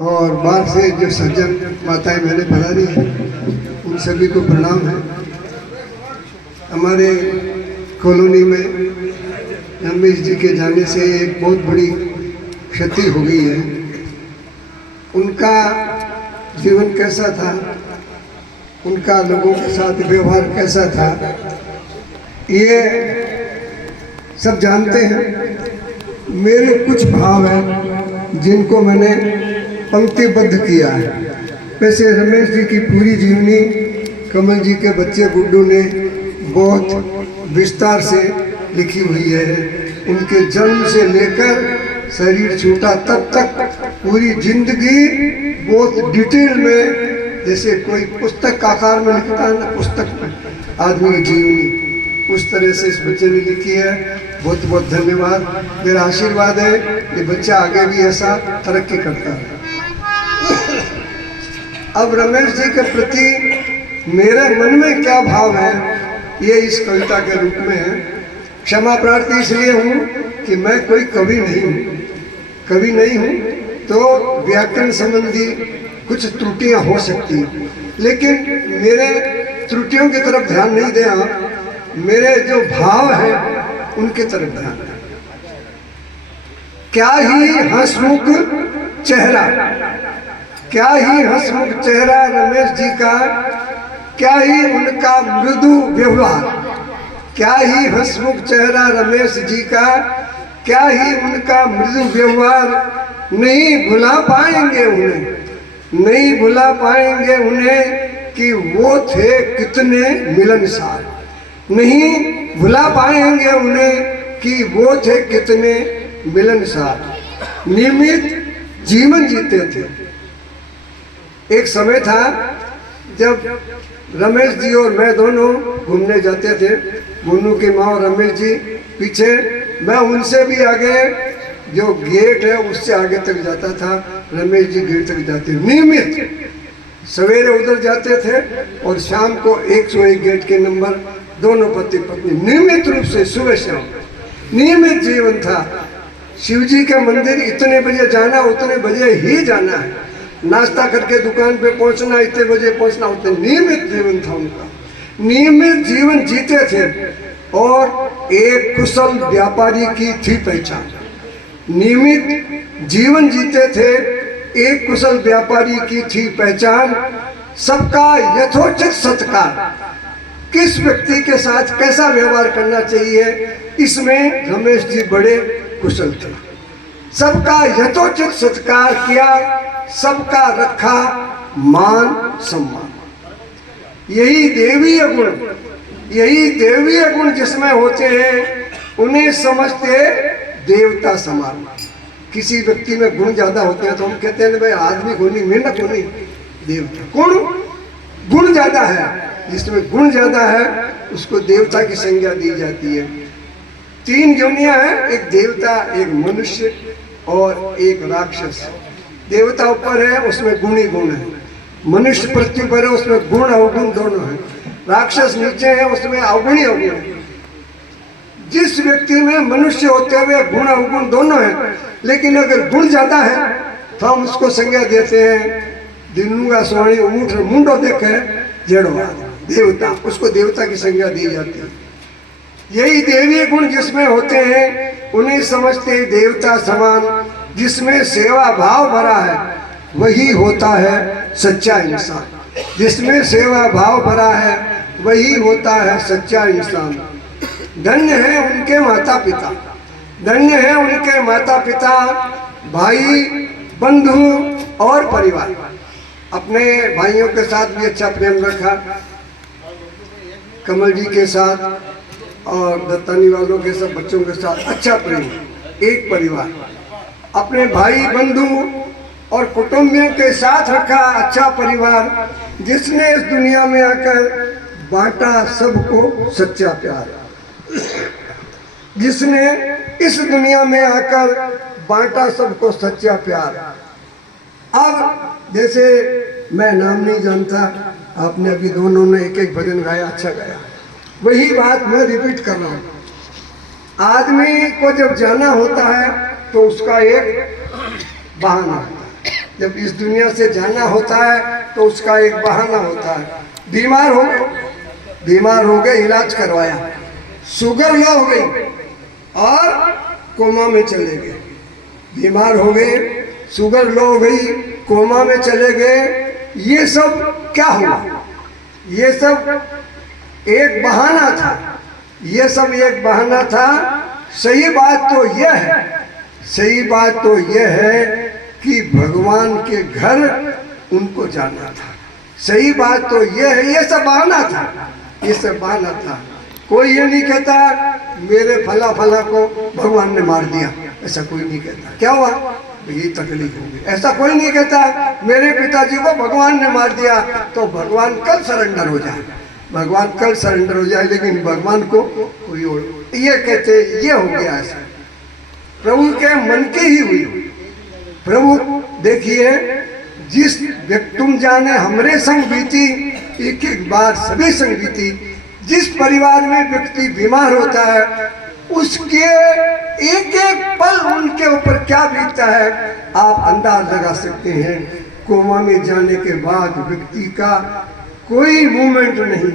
और बाहर से जो सज्जन माताएं मैंने पधारी हैं उन सभी को प्रणाम है। हमारे कॉलोनी में रमेश जी के जाने से एक बहुत बड़ी क्षति हो गई है। उनका जीवन कैसा था, उनका लोगों के साथ व्यवहार कैसा था, ये सब जानते हैं। मेरे कुछ भाव हैं जिनको मैंने पंक्तिबद्ध किया है। वैसे रमेश जी की पूरी जीवनी कमल जी के बच्चे गुड्डू ने बहुत विस्तार से लिखी हुई है। उनके जन्म से लेकर शरीर छूटा तब तक पूरी जिंदगी बहुत डिटेल में, जैसे कोई पुस्तक आकार में लिखता है ना, पुस्तक में आदमी की जीवनी, उस तरह से इस बच्चे ने लिखी है। बहुत बहुत धन्यवाद। मेरा आशीर्वाद है ये बच्चा आगे भी ऐसा तरक्की करता है। अब रमेश जी के प्रति मेरे मन में क्या भाव है ये इस कविता के रूप में है। क्षमा प्रार्थी इसलिए हूँ कि मैं कोई कवि नहीं हूँ। कवि नहीं हूँ तो व्याकरण संबंधी कुछ त्रुटियाँ हो सकती हैं, लेकिन मेरे त्रुटियों की तरफ ध्यान नहीं दें आप, मेरे जो भाव हैं उनके तरफ ध्यान दें। क्या ही हंसमुख चेहरा, क्या ही हंसमुख चेहरा रमेश जी का, क्या ही उनका मृदु व्यवहार, क्या ही हंसमुख चेहरा रमेश जी का, क्या ही उनका मृदु व्यवहार। नहीं भुला पाएंगे उन्हें, नहीं भुला पाएंगे उन्हें कि वो थे कितने मिलनसार। नहीं भुला पाएंगे उन्हें कि वो थे कितने मिलनसार। नियमित जीवन जीते थे। एक समय था जब रमेश जी और मैं दोनों घूमने जाते थे। मुन्नू की माँ और रमेश जी पीछे, मैं उनसे भी आगे, जो गेट है उससे आगे तक जाता था। रमेश जी गेट तक जाते, नियमित सवेरे उधर जाते थे और शाम को 101 गेट के नंबर, दोनों पति पत्नी नियमित रूप से सुबह शाम नियमित जीवन था। शिव जी के मंदिर इतने बजे जाना, उतने बजे ही जाना है। नाश्ता करके दुकान पे पहुंचना, इतने बजे पहुंचना, उतने नियमित जीवन था उनका। नियमित जीवन जीते थे और एक कुशल व्यापारी की थी पहचान। नियमित जीवन जीते थे, एक कुशल व्यापारी की थी पहचान। सबका यथोचित सत्कार, किस व्यक्ति के साथ कैसा व्यवहार करना चाहिए, इसमें रमेश जी बड़े कुशल थे। सबका यथोचित सत्कार किया, सबका रखा मान सम्मान। यही देवीय गुण, यही देवीय गुण जिसमें होते हैं उन्हें समझते देवता समान। किसी व्यक्ति में गुण ज्यादा होते हैं तो हम कहते हैं भाई आदमी गुणी, मेहनत गुणी, देवता। गुण ज्यादा है, जिसमें गुण ज्यादा है उसको देवता की संज्ञा दी जाती है। 3 योनियां हैं, एक देवता, एक मनुष्य और एक राक्षस। देवता ऊपर है, उसमें गुण ही गुण है। मनुष्य पृथ्वी पर है, उसमें गुण अवगुण दोनों है। राक्षस नीचे है, उसमें अवगुण ही अवगुण है। जिस व्यक्ति में मनुष्य होते हुए गुण अवगुण दोनों है, लेकिन अगर गुण ज्यादा है तो हम उसको संज्ञा देते हैं दिनुगा स्वाणी ऊँट मुंडो देखे जड़वा, देवता, उसको देवता की संज्ञा दी जाती है। यही देवीय गुण जिसमें होते हैं उन्हें समझते देवता समान। जिसमें सेवा भाव भरा है वही होता है सच्चा इंसान। जिसमें सेवा भाव भरा है वही होता है सच्चा इंसान। धन्य है उनके माता पिता, धन्य है उनके माता पिता, भाई बंधु और परिवार। अपने भाइयों के साथ भी अच्छा प्रेम रखा, कमल जी के साथ और दत्तानी वालों के सब बच्चों के साथ अच्छा प्रेम। एक परिवार, अपने भाई बंधु और कुटुंबियों के साथ रखा अच्छा परिवार, जिसने इस दुनिया में आकर बांटा सबको सच्चा प्यार। जिसने इस दुनिया में आकर बांटा सबको सच्चा प्यार। अब जैसे मैं नाम नहीं जानता, आपने अभी दोनों ने एक एक भजन गाया, अच्छा गाया, वही बात मैं रिपीट कर रहा हूँ। आदमी को जब जाना होता है तो उसका एक बहाना होता है। जब इस दुनिया से जाना होता है तो उसका एक बहाना होता है। बीमार हो गए, इलाज करवाया, शुगर लो हो गई और कोमा में चले गए। बीमार हो गए, शुगर लो हो गई, कोमा में चले गए। ये सब क्या हुआ? ये सब एक बहाना था, ये सब एक बहाना था। सही बात तो यह है कि भगवान के घर उनको जाना था। सही बात तो यह है, ये सब बहाना था। कोई ये नहीं कहता मेरे फला को भगवान ने मार दिया, ऐसा कोई नहीं कहता। क्या हुआ? ये तकलीफ होगी, ऐसा कोई नहीं कहता। मेरे पिताजी को भगवान ने मार दिया तो भगवान कल सरेंडर हो जाए, लेकिन भगवान को कोई और ये कहते ये हो गया। ऐसा प्रभु के मन की ही हुई। प्रभु देखिए, जिस व्यक्ति तुम जाने हमरे संग बीती, एक बार सभी संग बीती। जिस परिवार में व्यक्ति बीमार होता है उसके एक पल उनके ऊपर क्या बीतता है आप अंदाज लगा सकते हैं। कोमा में जाने के बाद व्यक्ति का कोई मूवमेंट नहीं,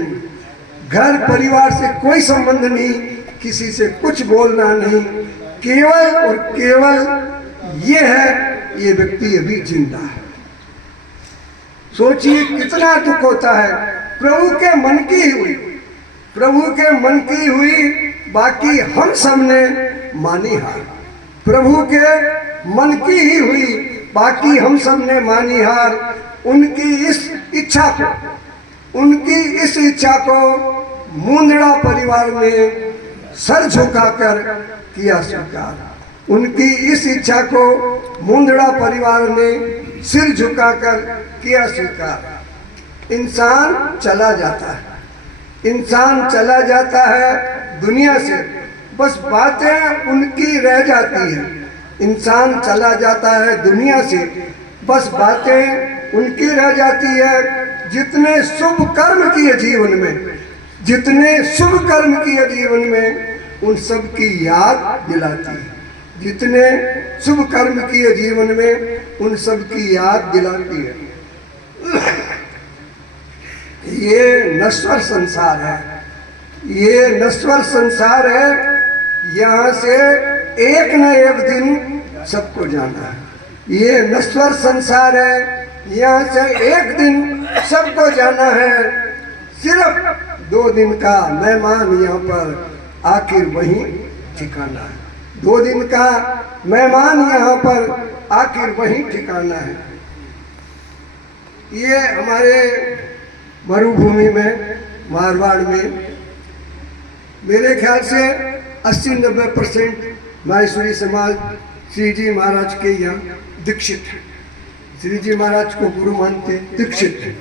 घर परिवार से कोई संबंध नहीं, किसी से कुछ बोलना नहीं, केवल और केवल ये है ये व्यक्ति अभी जिंदा है। सोचिए कितना दुख होता है। प्रभु के मन की हुई, बाकी हम सब ने मानी हार। प्रभु के मन की ही हुई, बाकी हम सब ने मानी हार। उनकी इस इच्छा को मुंदड़ा परिवार ने सर झुकाकर किया स्वीकार। उनकी इस इच्छा को मुंदड़ा परिवार ने सिर झुकाकर किया स्वीकार। इंसान चला जाता है दुनिया से, बस बातें उनकी रह जाती है। इंसान चला जाता है दुनिया से, बस बातें उनकी रह जाती है। जितने शुभ कर्म किए जीवन में उन सब की याद दिलाती है। जितने शुभ कर्म किए जीवन में उन सब की याद दिलाती है। ये नश्वर संसार है, यहाँ से एक न एक दिन सबको जाना है। ये नश्वर संसार है, यहाँ से एक दिन सबको जाना है। सिर्फ 2 दिन का मेहमान यहाँ पर, आखिर वहीं ठिकाना है। 2 दिन का मेहमान यहाँ पर, आखिर वहीं ठिकाना है। ये हमारे मरुभूमि में, मारवाड़ में मेरे ख्याल से 80-90% माहेश्वरी समाज श्री जी महाराज के यहाँ दीक्षित है। श्री जी महाराज को गुरु मानते, दीक्षित है।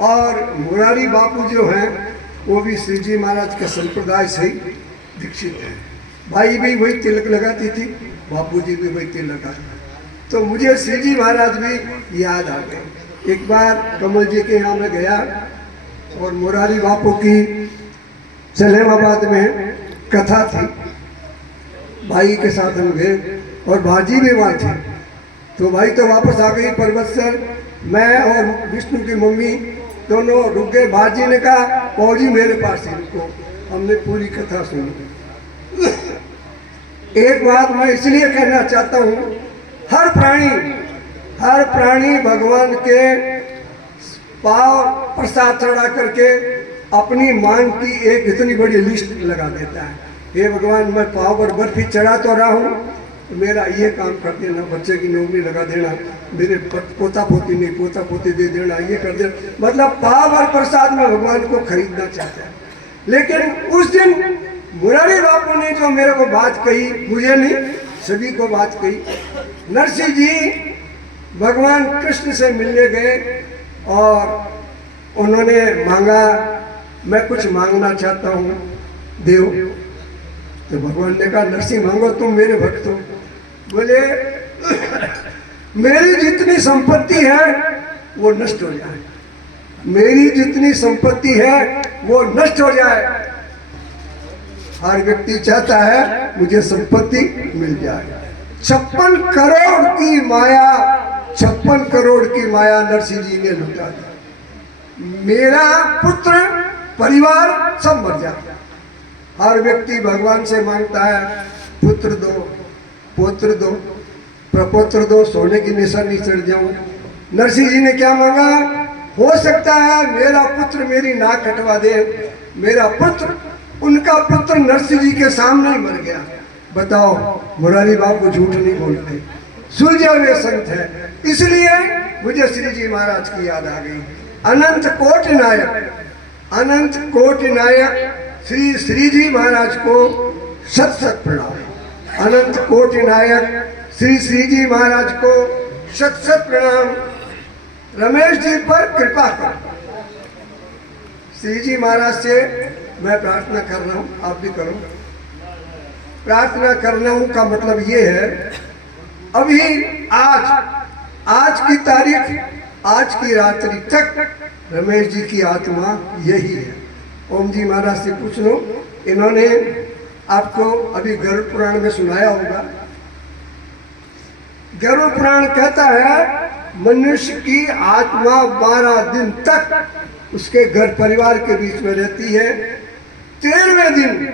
और मुरारी बापू जो हैं वो भी श्री जी महाराज के संप्रदाय से ही दीक्षित है। भाई भी वही तिलक लगाती थी, बापू जी भी वही तिलक लगाते। तो मुझे श्री जी महाराज भी याद आ गए। एक बार कमल जी के यहाँ में गया और मुरारी बापू की सलेमाबाद में कथा थी। भाई के साथ हम गए और भाजी भी वहाँ थी। तो भाई तो वापस आ गई पर्वत सर, मैं और विष्णु की मम्मी दोनों रुक गए। भाजी ने कहा पौजी मेरे पास ही रुको। हमने पूरी कथा सुनी। एक बात मैं इसलिए कहना चाहता हूँ, हर प्राणी भगवान के पाव प्रसाद चढ़ा करके अपनी मांग की एक इतनी बड़ी लिस्ट लगा देता है। हे भगवान, मैं पाव पर बर्फी चढ़ा तो रहा हूँ, मेरा ये काम कर देना, बच्चे की नौकरी लगा देना, मेरे पोता पोती दे देना, ये कर देना। मतलब पाव और प्रसाद में भगवान को खरीदना चाहता है। लेकिन उस दिन मुरारी बापू ने जो मेरे को बात कही, मुझे नहीं सभी को बात कही। नरसिंह जी भगवान कृष्ण से मिलने गए और उन्होंने मांगा, मैं कुछ मांगना चाहता हूँ देव। तो भगवान ने कहा नरसिंह मांगो, तुम मेरे भक्त हो। बोले मेरी जितनी संपत्ति है वो नष्ट हो जाए, मेरी जितनी संपत्ति है वो नष्ट हो जाए। हर व्यक्ति चाहता है मुझे संपत्ति मिल जाए। 56 करोड़ की माया 56 करोड़ की माया नरसिंह जी ने लुटा दी। मेरा पुत्र परिवार सब मर जाता। हर व्यक्ति भगवान से मांगता है पुत्र दो, पुत्र दो, प्रपुत्र दो, सोने की निशानी चढ़ जाऊं। नरसिंह जी ने क्या मांगा? हो सकता है मेरा पुत्र मेरी नाक कटवा दे। मेरा पुत्र, उनका पुत्र नरसिंह जी के सामने ही मर गया। बताओ, मुरारी बाबू झूठ नहीं बोलते, सुलझे हुए संत है। इसलिए मुझे श्री जी महाराज की याद आ गई। अनंत कोटि नायक, अनंत कोटि नायक श्री श्री जी महाराज को शत शत प्रणाम। अनंत कोटि नायक श्री श्री जी महाराज को शत शत प्रणाम। रमेश जी पर कृपा करो। श्री जी महाराज से मैं प्रार्थना कर रहा हूँ, आप भी करो। प्रार्थना करना हूँ का मतलब ये है, अभी आज की तारीख, आज की रात्रि तक रमेश जी की आत्मा यही है। ओम जी महाराज से पूछ लो, इन्होंने आपको अभी गरुड़ पुराण में सुनाया होगा। गरुड़ पुराण कहता है मनुष्य की आत्मा 12 दिन तक उसके घर परिवार के बीच में रहती है। 13वें दिन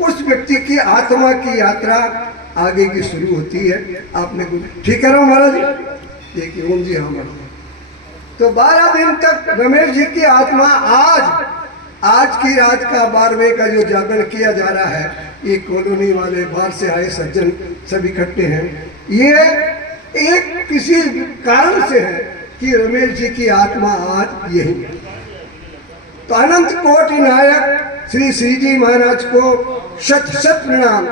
उस व्यक्ति की आत्मा की यात्रा आगे की शुरू होती है। आपने ठीक है महाराज? देखिए ओम जी, हाँ महाराज। तो 12 दिन तक रमेश जी की आत्मा आज की रात का 12वें का जो जागरण किया जा रहा है, ये कॉलोनी वाले बाहर से आए सज्जन सब इकट्ठे हैं। ये एक किसी कारण से है कि रमेश जी की आत्मा आज यही। तो अनंत कोटि नायक श्री श्री जी महाराज को शत शत प्रणाम।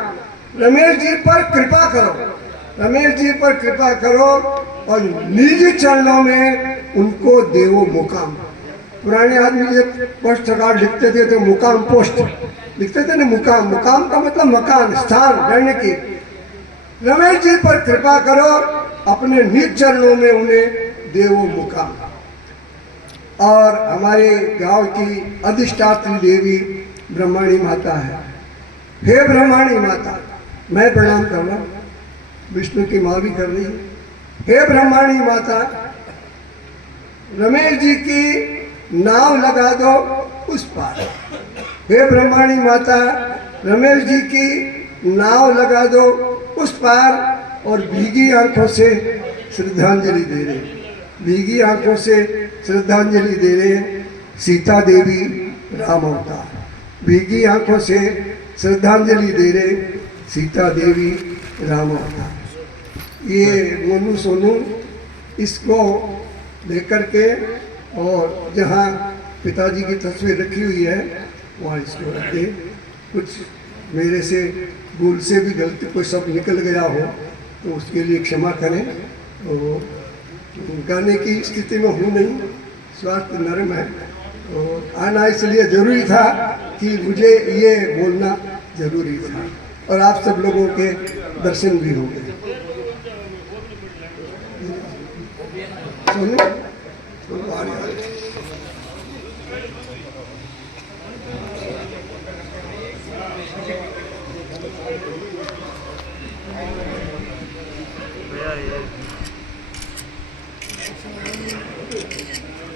रमेश जी पर कृपा करो, रमेश जी पर कृपा करो और निज चरणों में उनको देवो मुकाम। पुराने आदमी जब पोस्ट कार्ड लिखते थे तो मुकाम पोस्ट लिखते थे ना, मुकाम, मुकाम का मतलब मकान, स्थान, रहने की। रमेश जी पर कृपा करो, अपने निज चरणों में उन्हें देवो मुकाम। और हमारे गांव की अधिष्ठात्री देवी ब्रह्माणी माता है। हे ब्रह्माणी माता, मैं प्रणाम कर रहा हूँ, विष्णु की माँ भी कर रही है। हे ब्रह्माणी माता, रमेश जी की नाव लगा दो उस पार। हे ब्रह्माणी माता, रमेश जी की नाव लगा दो उस पार। और भीगी आंखों से श्रद्धांजलि दे रहे, भीगी आंखों से श्रद्धांजलि दे रहे सीता देवी राम अवतार। भीगी आंखों से श्रद्धांजलि दे रहे सीता देवी राम अवतार। ये मोनू सोनू इसको लेकर के, और जहाँ पिताजी की तस्वीर रखी हुई है वहाँ इसको रखे। कुछ मेरे से भूल से भी गलती कोई सब निकल गया हो तो उसके लिए क्षमा करें। तो गाने की स्थिति में हूँ नहीं, स्वास्थ्य नरम है। तो आना इसलिए ज़रूरी था कि मुझे ये बोलना ज़रूरी था, और आप सब लोगों के दर्शन भी हो गए।